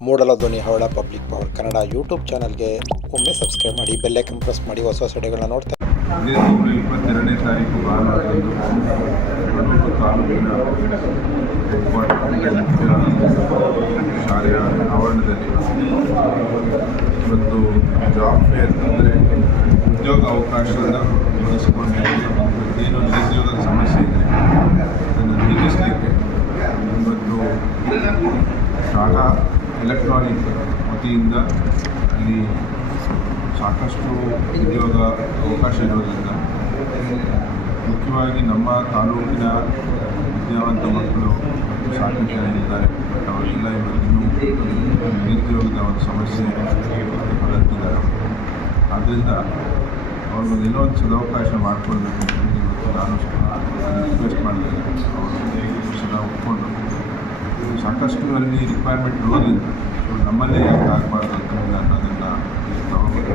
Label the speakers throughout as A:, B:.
A: Moodala Dhwani Havala public power Kannada YouTube ಚಾನಲ್ಗೆ ಒಮ್ಮೆ subscribe ಮಾಡಿ ಬೆಲ್ಲೈಕನ್ ಪ್ರೆಸ್ ಮಾಡಿ, ಹೊಸ ಹೊಸ ವಿಡಿಯೋಗಳನ್ನ
B: ನೋಡ್ತಾರೆ ಇಪ್ಪತ್ತೆರಡನೇ ತಾರೀಕು ಜಾಬ್ ಫೇರ್ ಅಂದರೆ ಉದ್ಯೋಗ ಅವಕಾಶವನ್ನು ಬಳಸಿಕೊಂಡು ಏನು ನಿರುದ್ಯೋಗದ ಸಮಸ್ಯೆ ಇದೆ. ಅದನ್ನು ನಿಲ್ಲಿಸಲಿಕ್ಕೆ ಟಾಟಾ ಎಲೆಕ್ಟ್ರಾನಿಕ್ ವತಿಯಿಂದ ಅಲ್ಲಿ ಸಾಕಷ್ಟು ಉದ್ಯೋಗ ಅವಕಾಶ ಇರೋದ್ರಿಂದ ಮುಖ್ಯವಾಗಿ ನಮ್ಮ ತಾಲೂಕಿನ ವಿದ್ಯಾವಂತ ಮಕ್ಕಳು ಸಾಕಷ್ಟು ಜನ ಇದ್ದಾರೆ. ಅವರೆಲ್ಲ ಇವತ್ತಿನ್ನೂ ನಿರುದ್ಯೋಗದ ಒಂದು ಸಮಸ್ಯೆ ಬರುತ್ತಿದ್ದಾರೆ ಆದ್ದರಿಂದ ಅವ್ರಿಗೊಂದು ಎಲ್ಲೋ ಒಂದು ಸದವಕಾಶ ಮಾಡಿಕೊಡ್ಬೇಕು ಅಂತ ನಾನು ರಿಕ್ವೆಸ್ಟ್ ಮಾಡಿದ್ದೇನೆ ಅವರು ಸಾಕಷ್ಟು ಅಲ್ಲಿ ರಿಕ್ವೈರ್ಮೆಂಟ್ ಇರೋದ್ರಿಂದ ಸೊ ನಮ್ಮಲ್ಲೇ ಯಾಕೆ ಆಗಬಾರ್ದು ಅಂತ ಹೇಳಿ ನಾನು ಅದನ್ನು ತಗೊಂಡು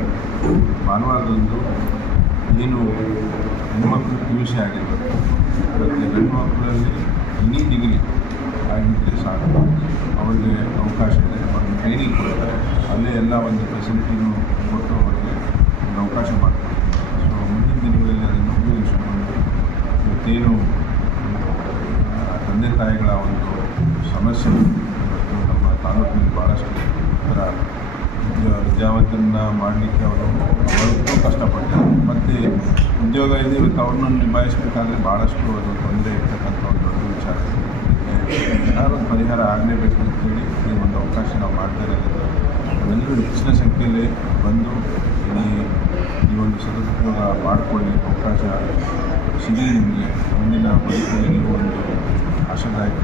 B: ಭಾನುವಾರದಂದು ಏನು ಹೆಣ್ಮಕ್ಳು ಪಿ ಯು ಸಿ ಆಗಿಲ್ಲ ಮತ್ತು ಗಂಡು ಮಕ್ಕಳಲ್ಲಿ ಎನಿ ಡಿಗ್ರಿ ಆಗಿದ್ದರೆ ಸಾಕು. ಅವರಿಗೆ ಅವಕಾಶ ಇದೆ, ಅವ್ರಿಗೆ ಟ್ರೈನಿಂಗ್ ಕೊಡ್ತಾರೆ. ಅಲ್ಲೇ ಎಲ್ಲ ಒಂದು ಫೆಸಿಲಿಟಿನೂ ಕೊಟ್ಟು ಅವರಿಗೆ ಒಂದು ಅವಕಾಶ ಮಾಡ್ತಾರೆ. ಸೊ ಮುಂದಿನ ದಿನಗಳಲ್ಲಿ ಅದನ್ನು ಉಪಯೋಗಿಸಿಕೊಂಡು, ಮತ್ತೇನು ತಂದೆ ತಾಯಿಗಳ ಒಂದು ಸಮಸ್ಯೆ ಇವತ್ತು ನಮ್ಮ ತಾಲೂಕಿನಲ್ಲಿ ಭಾಳಷ್ಟು ಇದರ ವಿದ್ಯಾವಂತನ ಮಾಡಲಿಕ್ಕೆ ಅವರು ಅವರು ಕಷ್ಟಪಡ್ತಾರೆ ಮತ್ತು ಉದ್ಯೋಗ ಇದೆ ಇವತ್ತು ಅವ್ರನ್ನ ನಿಭಾಯಿಸಬೇಕಾದ್ರೆ ಭಾಳಷ್ಟು ಅದು ತೊಂದರೆ ಇರ್ತಕ್ಕಂಥ ಒಂದು ದೊಡ್ಡ ವಿಚಾರ. ಏನಾದರೂ ಪರಿಹಾರ ಆಗಲೇಬೇಕು ಅಂತೇಳಿ ಈ ಒಂದು ಅವಕಾಶ ನಾವು ಮಾಡ್ತಾ ಇರೋದ್ರಿಂದ ಅದೆಲ್ಲರೂ ಹೆಚ್ಚಿನ ಸಂಖ್ಯೆಯಲ್ಲಿ ಬಂದು ಇಲ್ಲಿ ಈ ಒಂದು ಸದುಪಯೋಗ ಮಾಡಿಕೊಳ್ಳಿ, ಅವಕಾಶ ಸಿಗಲಿ ನಿಮಗೆ ಮುಂದಿನ ಬದುಕಿನಲ್ಲಿ ನೀವು ಒಂದು ಆಶಾದಾಯಕ